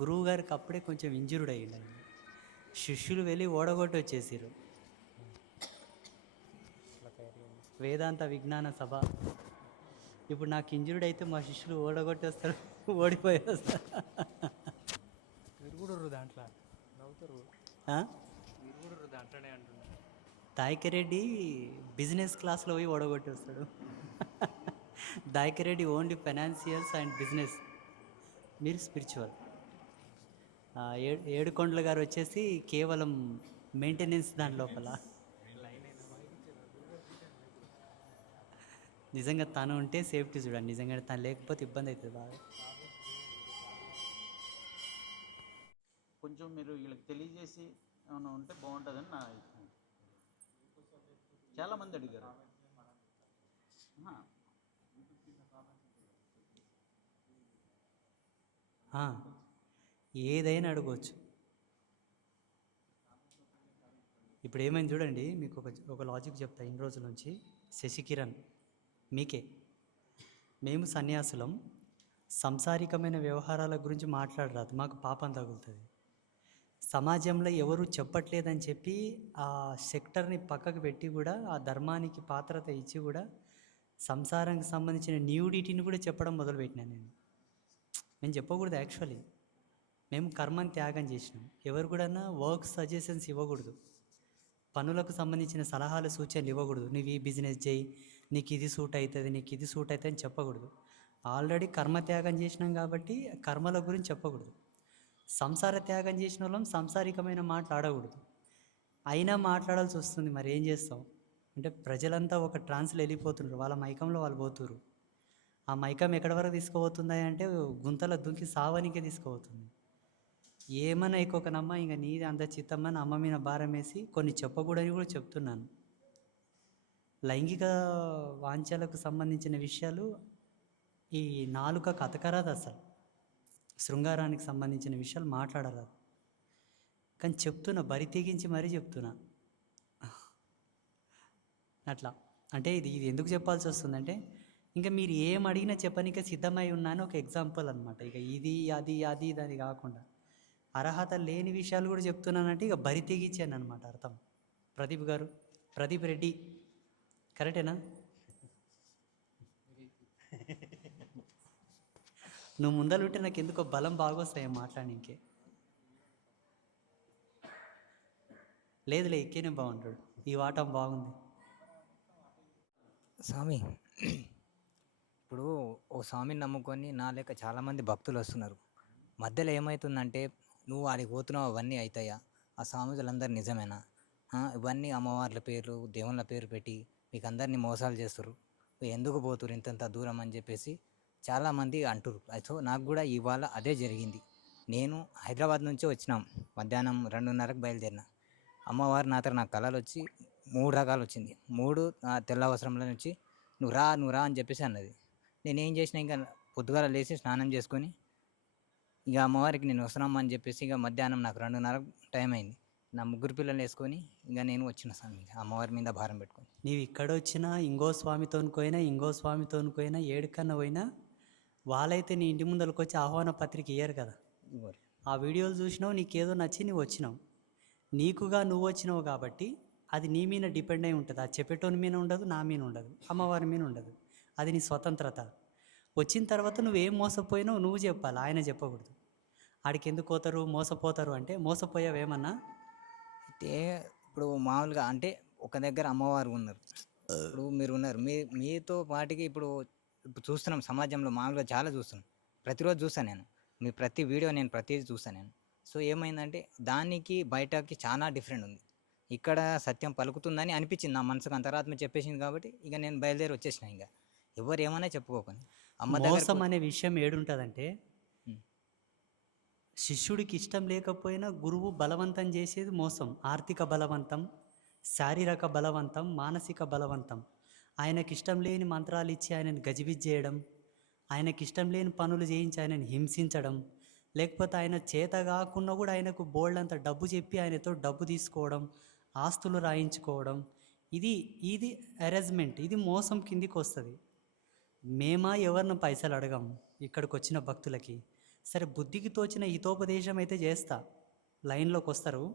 గురువు గారికి అప్పుడే కొంచెం ఇంజురుడ్ అయ్యిండు ఆయన శిష్యులు వెళ్ళి ఓడగొట్టి వచ్చేసారు వేదాంత విజ్ఞాన సభ. ఇప్పుడు నాకు ఇంజురుడ్ అయితే మా శిష్యులు ఓడగొట్టి వస్తారు ఓడిపోయి వస్తారు దాంట్లో నవ్వుతారు. దాంట్లోనే అంటున్నారు. దాయకరెడ్డి బిజినెస్ క్లాస్లో పోయి ఓడగొట్టి వస్తాడు Dayakar Reddy only financials and business. మీరు స్పిరిచువల్. ఏడుకొండల గారు వచ్చేసి కేవలం మెయింటెనెన్స్ దాని లోపల. నిజంగా తను ఉంటే సేఫ్టీ చూడండి. నిజంగా తను లేకపోతే ఇబ్బంది అవుతుంది బాగా. కొంచెం మీరు వీళ్ళకి తెలియజేసి ఏమైనా ఉంటే బాగుంటుందని నా అభిప్రాయం. చాలామంది అడిగారు. ఆ, ఏదైనా అడగవచ్చు. ఇప్పుడు ఏమైంది చూడండి మీకు ఒక ఒక లాజిక్ చెప్తా ఇన్ని రోజుల నుంచి. శశికిరణ్ మీకే. మేము సన్యాసులం సంసారికమైన వ్యవహారాల గురించి మాట్లాడరాదు మాకు పాపం తగులుతుంది. సమాజంలో ఎవరు చెప్పట్లేదని చెప్పి ఆ సెక్టర్ని పక్కకు పెట్టి కూడా ఆ ధర్మానికి పాత్రత ఇచ్చి కూడా సంసారానికి సంబంధించిన న్యూడిటీని కూడా చెప్పడం మొదలుపెట్టినా నేను. నేను చెప్పకూడదు యాక్చువల్లీ మేము కర్మని త్యాగం చేసినాం. ఎవరు కూడా వర్క్ సజెషన్స్ ఇవ్వకూడదు. పనులకు సంబంధించిన సలహాలు సూచనలు ఇవ్వకూడదు. నువ్వు ఈ బిజినెస్ చేయి నీకు ఇది సూట్ అవుతుంది నీకు ఇది సూట్ అవుతుంది అని చెప్పకూడదు. ఆల్రెడీ కర్మ త్యాగం చేసినాం కాబట్టి కర్మల గురించి చెప్పకూడదు. సంసార త్యాగం చేసిన వాళ్ళం సంసారికమైన మాటలు ఆడకూడదు అయినా మాట్లాడాల్సి వస్తుంది. మరి ఏం చేస్తాం? అంటే ప్రజలంతా ఒక ట్రాన్స్లో వెళ్ళిపోతున్నారు. వాళ్ళ మైకంలో వాళ్ళు పోతున్నారు ఆ మైకం ఎక్కడి వరకు తీసుకుపోతుంది అంటే గుంతల దుంకి సావనికే తీసుకుపోతుంది. ఏమన్నా ఎక్కువనమ్మ ఇంకా నీది అంత చిత్తమ్మని అమ్మ మీద భారం వేసి కొన్ని చెప్పకూడని కూడా చెప్తున్నాను. లైంగిక వాంఛలకు సంబంధించిన విషయాలు ఈ నాలుక కథకరాదు అసలు. శృంగారానికి సంబంధించిన విషయాలు మాట్లాడరాదు. కానీ చెప్తున్నా బరి తెగించి మరీ చెప్తున్నా. అట్లా. అంటే ఇది ఇది ఎందుకు చెప్పాల్సి వస్తుందంటే ఇంకా మీరు ఏం అడిగినా చెప్పనీకే సిద్ధమై ఉన్నాను ఒక ఎగ్జాంపుల్ అనమాట ఇక ఇది అది అది ఇది అని కాకుండా. అర్హత లేని విషయాలు కూడా చెప్తున్నానంటే ఇక బరి తెగించాను అనమాట అర్థం. ప్రదీప్ గారు ప్రదీప్ రెడ్డి. కరెక్టేనా? నువ్వు ముందలుంటే నాకు ఎందుకో బలం బాగొస్తాయి మాట్లాడనీకే. లేదులే ఎక్కేనే బాగుంటాడు. ఈ వాటం బాగుంది. స్వామి ఇప్పుడు ఓ స్వామిని నమ్ముకొని నా లేక చాలామంది భక్తులు వస్తున్నారు. మధ్యలో ఏమవుతుందంటే నువ్వు ఆడికి పోతున్నావు అవన్నీ అవుతాయా ఆ స్వామితులందరూ నిజమేనా? ఇవన్నీ అమ్మవార్ల పేర్లు దేవుళ్ళ పేరు పెట్టి మీకు అందరినీ మోసాలు చేస్తారు ఎందుకు పోతురు ఇంతంత దూరం అని చెప్పేసి చాలామంది అంటురు సో నాకు కూడా ఇవాళ అదే జరిగింది. నేను హైదరాబాద్ నుంచి వచ్చినాం. మధ్యాహ్నం రెండున్నరకు బయలుదేరిన. అమ్మవారు నాతో నాకు కళలు వచ్చి మూడు రకాలు వచ్చింది. మూడు ఆ, తెల్ల అవసరంలో నుంచి నువ్వు రా నువ్వు రా అని చెప్పేసి అన్నది. నేనేం చేసిన ఇంకా పొద్దుగాల లేచి స్నానం చేసుకొని ఇక అమ్మవారికి నేను వస్తున్నామా అని చెప్పేసి ఇక మధ్యాహ్నం నాకు రెండున్నర టైం అయింది. నా ముగ్గురు పిల్లలు వేసుకొని ఇక నేను వచ్చిన స్వామి అమ్మవారి మీద భారం పెట్టుకొని. నీవు ఇక్కడ వచ్చినా ఇంకో స్వామితోని పోయినా ఇంకో స్వామితోని పోయినా ఏడుకన్నా పోయినా వాళ్ళైతే నీ ఇంటి ముందరకు వచ్చి ఆహ్వాన పత్రిక ఇయ్యరు కదా. ఆ వీడియోలు చూసినావు నీకేదో నచ్చి నువ్వు వచ్చినావు. నీకుగా నువ్వు వచ్చినావు కాబట్టి అది నీ మీద డిపెండ్ అయి ఉంటుంది. ఆ చెప్పేటోని మీద ఉండదు నా మీద ఉండదు అమ్మవారి మీద ఉండదు. అది నీ స్వతంత్రత. వచ్చిన తర్వాత నువ్వేం మోసపోయినావు నువ్వు చెప్పాలి ఆయన చెప్పకూడదు. ఆడికి ఎందుకు పోతారు మోసపోతారు అంటే మోసపోయావేమన్నా? అయితే ఇప్పుడు మామూలుగా అంటే ఒక దగ్గర అమ్మవారు ఉన్నారు. ఇప్పుడు మీరు ఉన్నారు మీ మీతో పాటికి ఇప్పుడు ఇప్పుడు చూస్తున్నాం సమాజంలో మామూలుగా చాలా చూస్తున్నాం. ప్రతిరోజు చూస్తాను నేను. మీ ప్రతి వీడియో నేను ప్రతిదీ చూస్తాను నేను. సో ఏమైందంటే దానికి బయటకి చాలా డిఫరెంట్ ఉంది. ఇక్కడ సత్యం పలుకుతుందని అనిపించింది నా మనసుకు అంతరాత్మ చెప్పేసింది కాబట్టి ఇక నేను బయలుదేరి వచ్చేసిన ఇంకా. ఎవరు ఏమైనా చెప్పుకోకండి. అమ్మ మోసం అనే విషయం ఏడుంటుందంటే. శిష్యుడికి ఇష్టం లేకపోయినా గురువు బలవంతం చేసేది మోసం. ఆర్థిక బలవంతం శారీరక బలవంతం మానసిక బలవంతం. ఆయనకి ఇష్టం లేని మంత్రాలు ఇచ్చి ఆయనని గజిబిజ్ చేయడం ఆయనకి ఇష్టం లేని పనులు చేయించి ఆయనని హింసించడం లేకపోతే ఆయన చేత కాకుండా కూడా ఆయనకు బోల్డ్ అంత డబ్బు చెప్పి ఆయనతో డబ్బు తీసుకోవడం ఆస్తులు రాయించుకోవడం. ఇది ఇది అరేంజ్మెంట్ ఇది మోసం కిందికి వస్తుంది మేమా ఎవరిని పైసలు అడగం? ఇక్కడికి వచ్చిన భక్తులకి. సరే బుద్ధికి తోచిన హితోపదేశం అయితే చేస్తా. లైన్లోకి వస్తారు.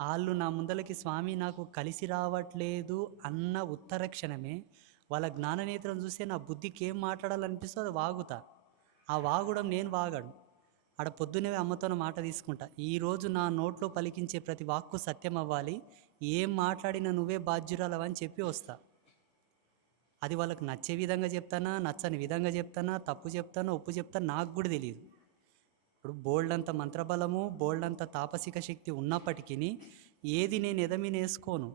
వాళ్ళు నా ముందలకి స్వామి నాకు కలిసి రావట్లేదు అన్న ఉత్తర క్షణమే వాళ్ళ జ్ఞాననేత్రం చూస్తే నా బుద్ధికి ఏం మాట్లాడాలనిపిస్తుందో అది వాగుతా. ఆ వాగుడం నేను వాగాడు ఆడ పొద్దునే అమ్మతో మాట తీసుకుంటా. ఈరోజు నా నోట్లో పలికించే ప్రతి వాక్కు సత్యం అవ్వాలి ఏం మాట్లాడినా నువ్వే బాధ్యురాలవని చెప్పి వస్తా. అది వాళ్ళకి నచ్చే విధంగా చెప్తానా నచ్చని విధంగా చెప్తానా తప్పు చెప్తానా ఒప్పు చెప్తానా నాకు కూడా తెలియదు. ఇప్పుడు బోల్డ్ అంత మంత్రబలము బోల్డ్ అంత తాపసిక శక్తి ఉన్నప్పటికీ ఏది నేను ఎదమినేసుకోను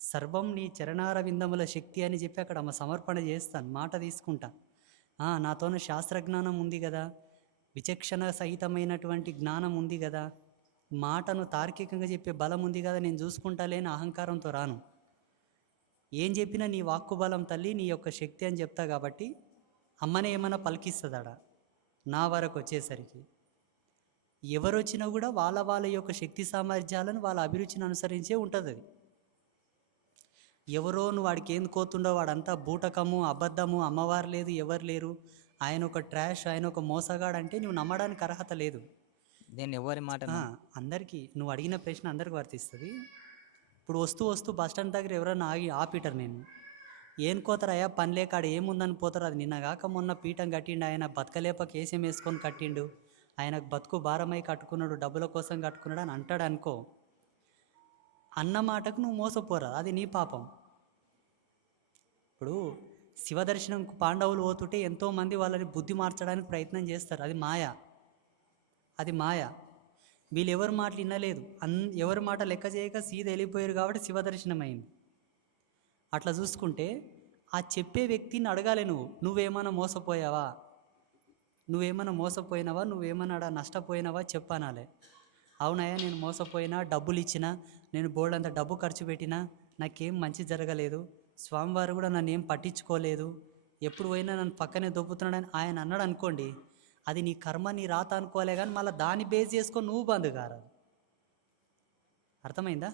సర్వం నీ చరణార విందముల శక్తి అని చెప్పి అక్కడ ఆమె సమర్పణ చేస్తాను మాట తీసుకుంటా. నాతోన శాస్త్రజ్ఞానం ఉంది కదా విచక్షణ సహితమైనటువంటి జ్ఞానం ఉంది కదా మాటను తార్కికంగా చెప్పే బలం ఉంది కదా నేను చూసుకుంటా లేని అహంకారంతో రాను. ఏం చెప్పినా నీ వాక్కు బలం తల్లి నీ యొక్క శక్తి అని చెప్తా కాబట్టి అమ్మనే ఏమైనా పలికిస్తుందాడా? నా వరకు వచ్చేసరికి. ఎవరు వచ్చినా కూడా వాళ్ళ వాళ్ళ యొక్క శక్తి సామర్థ్యాలను వాళ్ళ అభిరుచిని అనుసరించే ఉంటుంది అది. ఎవరో నువ్వు వాడికి ఏం కోతుండో వాడంతా బూటకము అబద్ధము అమ్మవారు లేదు ఎవరు లేరు. ఆయన ఒక ట్రాష్ ఆయన ఒక మోసగాడు అంటే నువ్వు నమ్మడానికి అర్హత లేదు. నేను ఎవరి మాట అందరికీ నువ్వు అడిగిన ప్రశ్న అందరికి వర్తిస్తుంది. ఇప్పుడు వస్తూ వస్తూ బస్ స్టాండ్ దగ్గర ఎవరైనా ఆగి ఆపీటర్ నేను. ఏం కోతారయ్యా? పని లేక ఆడ ఏముందని పోతారు? అది నిన్న కాక మొన్న పీఠం కట్టిండు. ఆయన బతకలేప కేసం వేసుకొని కట్టిండు. ఆయనకు బతుకు భారమై కట్టుకున్నాడు డబ్బుల కోసం కట్టుకున్నాడు అని అంటాడు అనుకో. అన్న మాటకు నువ్వు మోసపోరా? అది నీ పాపం. ఇప్పుడు శివదర్శనం పాండవులు పోతుంటే ఎంతోమంది వాళ్ళని బుద్ధి మార్చడానికి ప్రయత్నం చేస్తారు. అది మాయ. అది మాయ. వీళ్ళు ఎవరి మాటలు వినలేదు. అన్ ఎవరి మాట లెక్క చేయక సీత వెళ్ళిపోయారు కాబట్టి శివదర్శనం అయింది. అట్లా చూసుకుంటే ఆ చెప్పే వ్యక్తిని అడగాలి నువ్వు. నువ్వేమైనా మోసపోయావా? నువ్వేమైనా మోసపోయినావా? నువ్వేమన్నా నష్టపోయినావా? చెప్పానాలే. అవునయ్యా నేను మోసపోయినా డబ్బులు ఇచ్చినా నేను బోల్డ్ అంత డబ్బు ఖర్చు పెట్టినా నాకేం మంచి జరగలేదు. స్వామివారు కూడా నన్ను ఏం పట్టించుకోలేదు. ఎప్పుడు పోయినా నన్ను పక్కనే దొబ్బుతున్నాడని ఆయన అన్నాడు అనుకోండి అది నీ కర్మ నీ రాత అనుకోలే కానీ మళ్ళీ దాన్ని బేస్ చేసుకొని నువ్వు బంద్ కారాదు అర్థమైందా?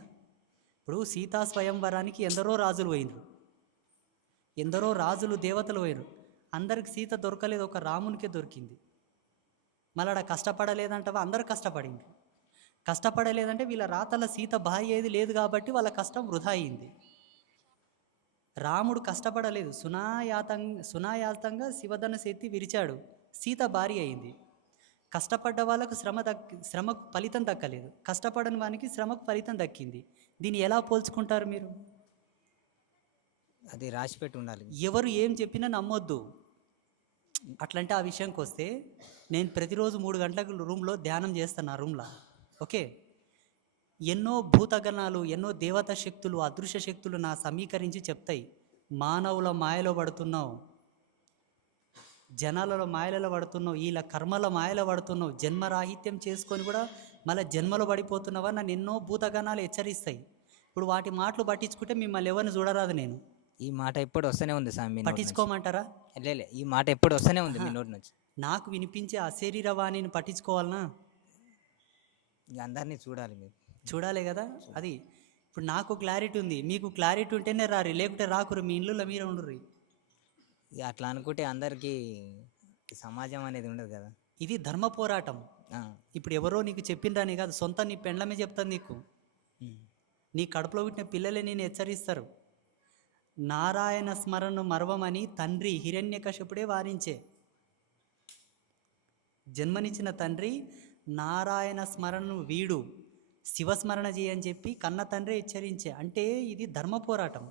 ఇప్పుడు సీతా స్వయంవరానికి ఎందరో రాజులు పోయినరు. ఎందరో రాజులు దేవతలు పోయినరు. అందరికి సీత దొరకలేదు ఒక రామునికే దొరికింది. మళ్ళీ ఆడ కష్టపడలేదంటవా? అందరు కష్టపడింది. కష్టపడలేదంటే వీళ్ళ రాతల సీత భార్య ఏది లేదు కాబట్టి వాళ్ళ కష్టం వృధా అయింది. రాముడు కష్టపడలేదు. సునాయాతం సునాయాతంగా శివధన శక్తి విరిచాడు. సీత భార్య అయింది. కష్టపడ్డ వాళ్ళకు శ్రమ దక్ శ్రమకు ఫలితం దక్కలేదు. కష్టపడని వానికి శ్రమకు ఫలితం దక్కింది. దీన్ని ఎలా పోల్చుకుంటారు మీరు? అది రాసిపెట్టి ఉండాలి. ఎవరు ఏం చెప్పినా నమ్మొద్దు. అట్లంటే ఆ విషయంకి వస్తే నేను ప్రతిరోజు మూడు గంటలకు రూమ్లో ధ్యానం చేస్తాను ఆ రూమ్లో. ఓకే? ఎన్నో భూతగణాలు ఎన్నో దేవతా శక్తులు అదృశ్య శక్తులు నా సమీకరించి చెప్తాయి. మానవుల మాయలో పడుతున్నావు. జనాలలో మాయలలో పడుతున్నావు వీళ్ళ కర్మల మాయలో పడుతున్నావు జన్మరాహిత్యం చేసుకొని కూడా మళ్ళీ జన్మలో పడిపోతున్నావా? నన్ను ఎన్నో భూతగణాలు హెచ్చరిస్తాయి. ఇప్పుడు వాటి మాటలు పట్టించుకుంటే మిమ్మల్ని ఎవరిని చూడరాదు నేను. ఈ మాట ఎప్పుడు వస్తూనే ఉంది స్వామి. పట్టించుకోమంటారా? లేలే ఈ మాట ఎప్పుడు వస్తూనే ఉంది మీ నోటి నుంచి. నాకు వినిపించే అశరీర వాణిని పట్టించుకోవాలనా? ఇక అందరినీ చూడాలి మీరు. చూడాలి కదా? అది ఇప్పుడు నాకు క్లారిటీ ఉంది. మీకు క్లారిటీ ఉంటేనే రారు లేకుంటే రాకురు మీ ఇల్లులో మీరే ఉండరు ఇక అట్లా అనుకుంటే అందరికీ సమాజం అనేది ఉండదు కదా. ఇది ధర్మ పోరాటం. ఇప్పుడు ఎవరో నీకు చెప్పిండ్రని కాదు సొంత నీ పెండ్లమే చెప్తాను నీకు. నీ కడుపులో పుట్టిన పిల్లలే నేను హెచ్చరిస్తారు. నారాయణ స్మరణను మరవమని తండ్రి హిరణ్యకశపుడే వారించే. జన్మనిచ్చిన తండ్రి నారాయణ స్మరణను వీడు శివస్మరణ చేయని చెప్పి కన్న తండ్రి హెచ్చరించే. అంటే ఇది ధర్మ పోరాటం.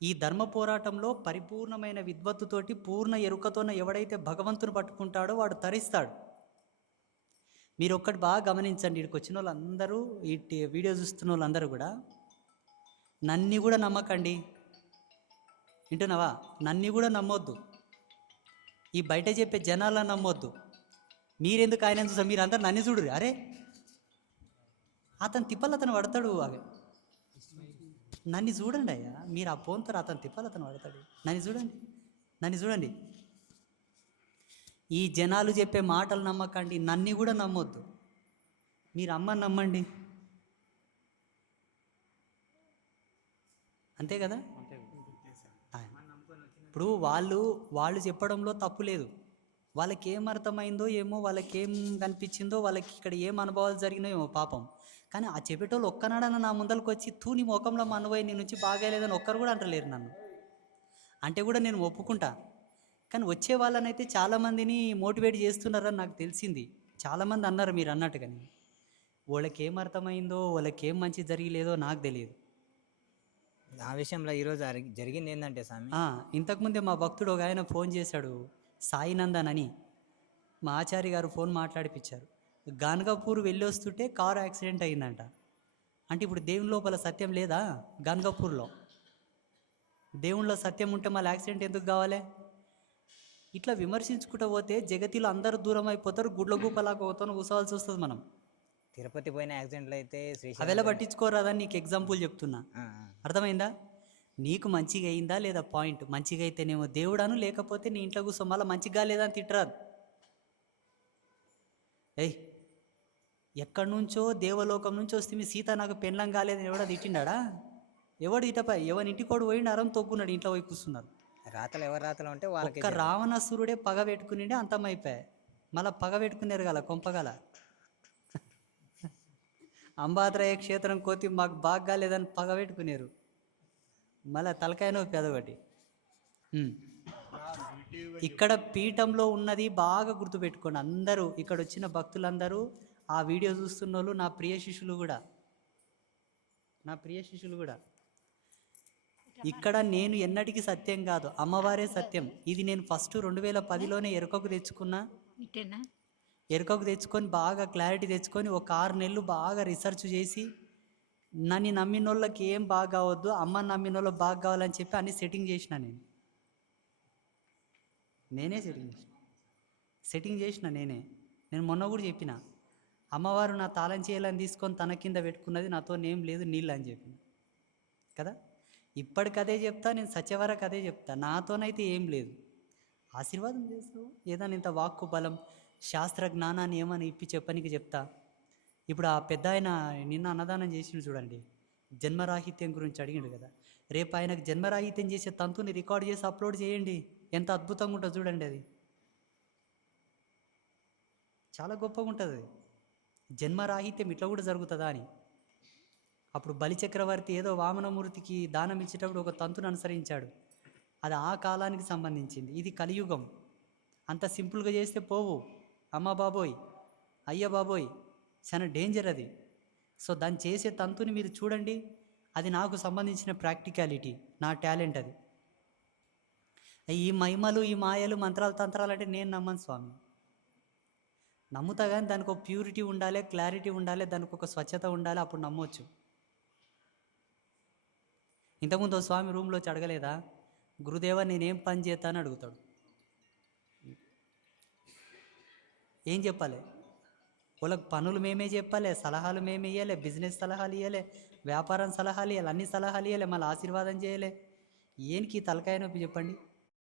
ఈ ధర్మ పోరాటంలో పరిపూర్ణమైన విద్వత్తుతోటి పూర్ణ ఎరుకతోన ఎవడైతే భగవంతుని పట్టుకుంటాడో వాడు తరిస్తాడు. మీరు ఒక్కటి బాగా గమనించండి ఇక్కడికి వచ్చిన వాళ్ళందరూ ఈ వీడియో చూస్తున్న వాళ్ళందరూ కూడా. నన్ని కూడా నమ్మకండి. వింటున్నావా? నన్ని కూడా నమ్మొద్దు. ఈ బయట చెప్పే జనాలను నమ్మొద్దు. మీరెందుకు ఆయన చూసా మీరు అందరు నన్ను చూడరు అరే! అతను తిప్పలు అతను పడతాడు అవి. నన్ను చూడండి అయ్యా. మీరు ఆ పోంతారు అతను తిప్పలు అతను పడతాడు నన్ను చూడండి. నన్ను చూడండి. ఈ జనాలు చెప్పే మాటలు నమ్మకండి. నన్ను కూడా నమ్మొద్దు. మీరు అమ్మ నమ్మండి. అంతే కదా? ఇప్పుడు వాళ్ళు వాళ్ళు చెప్పడంలో తప్పు లేదు. వాళ్ళకి ఏం అర్థమైందో ఏమో వాళ్ళకి ఏం కనిపించిందో వాళ్ళకి ఇక్కడ ఏం అనుభవాలు జరిగినాయో ఏమో పాపం. కానీ ఆ చెప్పేటోళ్ళు ఒక్కనాడన్న నా ముందరకు వచ్చి తూ నీ ముఖంలో మా అనుభవం నీ నుంచి బాగాలేదని ఒక్కరు కూడా అంటలేరు నన్ను. అంటే కూడా నేను ఒప్పుకుంటా. కానీ వచ్చే వాళ్ళనైతే చాలామందిని మోటివేట్ చేస్తున్నారని నాకు తెలిసింది. చాలామంది అన్నారు మీరు అన్నట్టుగాని. వాళ్ళకి ఏం అర్థమైందో వాళ్ళకి ఏం మంచి జరిగలేదో నాకు తెలియదు. ఆ విషయంలో ఈరోజు జరిగి- జరిగింది ఏంటంటే స్వామి? ఇంతకుముందే మా భక్తుడు ఒక ఆయన ఫోన్ చేశాడు సాయినందన్ అని. మా ఆచార్య గారు ఫోన్ మాట్లాడిపించారు గాన్గాపూర్ వెళ్ళి వస్తుంటే కారు యాక్సిడెంట్ అయిందంట. అంటే ఇప్పుడు దేవుని లోపల సత్యం లేదా? గాన్గాపూర్లో. దేవుళ్ళ సత్యం ఉంటే మళ్ళీ యాక్సిడెంట్ ఎందుకు కావాలి? ఇట్లా విమర్శించుకుంటూ పోతే జగతిలో అందరూ దూరం అయిపోతారు గుడ్ల గుప్పలాగా పోతాను కూర్చోవాల్సి వస్తుంది మనం. తిరుపతి పోయిన యాక్సిడెంట్లు అయితే అవేలా పట్టించుకోరాదని నీకు ఎగ్జాంపుల్ చెప్తున్నా. అర్థమైందా? నీకు మంచిగా అయిందా లేదా పాయింట్? మంచిగా అయితేనేమో దేవుడాను లేకపోతే నీ ఇంట్లో కూర్చో మళ్ళీ మంచిగా లేదా అని తిట్టరాదు. ఏయ్ ఎక్కడి నుంచో దేవలోకం నుంచి వస్తే మీ సీత నాకు పెళ్ళం కాలేదని ఎవడ తిట్టిండాడా? ఎవడు ఇటపై ఎవరి ఇంటికి కూడా పోయిండు అరం తొక్కున్నాడు ఇంట్లో పోయి కూర్చున్నారు రాతలు ఎవరు రాతలు ఉంటే వాళ్ళకి ఒక్క రావణాసురుడే పగ పెట్టుకునిండే అంతమైపోయాయి మళ్ళా పగ పెట్టుకునేరు గల కొంపగల. అంబాద్రయ క్షేత్రం కోతి మాకు బాగా కాలేదని పగ పెట్టుకునేరు. మళ్ళా తలకాయ నొప్పి ఉమ్. ఇక్కడ పీఠంలో ఉన్నది బాగా గుర్తుపెట్టుకోండి. అందరూ ఇక్కడ వచ్చిన భక్తులందరూ ఆ వీడియో చూస్తున్న వాళ్ళు నా ప్రియ శిష్యులు కూడా. నా ప్రియ శిష్యులు కూడా. ఇక్కడ నేను ఎన్నటికీ సత్యం కాదు అమ్మవారే సత్యం. ఇది నేను ఫస్ట్ రెండు వేల పదిలోనే ఎరుకకు తెచ్చుకున్నా. ఎరుకకు తెచ్చుకొని బాగా క్లారిటీ తెచ్చుకొని ఒక ఆరు నెలలు బాగా రీసెర్చ్ చేసి నన్ను నమ్మిన వాళ్ళకి ఏం బాగా కావద్దు అమ్మ నమ్మిన వాళ్ళకి బాగా కావాలని చెప్పి అన్ని సెట్టింగ్ చేసిన నేను. నేనే సెట్టింగ్ చేసిన. సెట్టింగ్ చేసిన నేనే. నేను మొన్న కూడా చెప్పిన. అమ్మవారు నా తాళం చేయాలని తీసుకొని తన కింద పెట్టుకున్నది నాతో ఏం లేదు నీళ్ళు అని చెప్పింది. కదా? ఇప్పటికి అదే చెప్తా నేను సత్యవరకు అదే చెప్తా. నాతోనైతే ఏం లేదు. ఆశీర్వాదం చేస్తావు? ఏదైనా ఇంత వాక్కు బలం శాస్త్ర జ్ఞానాన్ని ఏమని ఇప్పి చెప్పనికి చెప్తా? ఇప్పుడు ఆ పెద్ద ఆయన నిన్న అన్నదానం చేసిండు చూడండి. జన్మరాహిత్యం గురించి అడిగిండు కదా. రేపు ఆయనకు జన్మరాహిత్యం చేసే తంతుని రికార్డ్ చేసి అప్లోడ్ చేయండి. ఎంత అద్భుతంగా ఉంటుంది చూడండి అది. చాలా గొప్పగా ఉంటుంది అది. జన్మరాహిత్యం ఇట్లా కూడా జరుగుతుందా అని. అప్పుడు బలిచక్రవర్తి ఏదో వామనమూర్తికి దానం ఇచ్చేటప్పుడు ఒక తంతును అనుసరించాడు. అది ఆ కాలానికి సంబంధించింది. ఇది కలియుగం. అంత సింపుల్గా చేస్తే పోవు. అమ్మ బాబోయ్ అయ్య బాబోయ్ చాలా డేంజర్ అది. సో దాన్ని చేసే తంతుని మీరు చూడండి. అది నాకు సంబంధించిన ప్రాక్టికాలిటీ నా టాలెంట్ అది. ఈ మహిమలు ఈ మాయలు మంత్రాలు తంత్రాలు అంటే నేను నమ్మను స్వామి. నమ్ముతా కానీ దానికి ఒక ప్యూరిటీ ఉండాలి క్లారిటీ ఉండాలి దానికి ఒక స్వచ్ఛత ఉండాలి అప్పుడు నమ్మొచ్చు. ఇంతకుముందు స్వామి రూమ్లో వచ్చి అడగలేదా? గురుదేవ నేనేం పని చేస్తానని అడుగుతాడు. ఏం చెప్పాలి? వాళ్ళకి పనులు మేమే చెప్పాలి సలహాలు మేమే ఇవ్వాలి బిజినెస్ సలహాలు ఇవ్వాలి వ్యాపారం సలహాలు ఇవ్వాలి అన్ని సలహాలు ఇవ్వాలి మళ్ళీ ఆశీర్వాదం చేయాలి. ఏనికి తలకాయ నొప్పి చెప్పండి?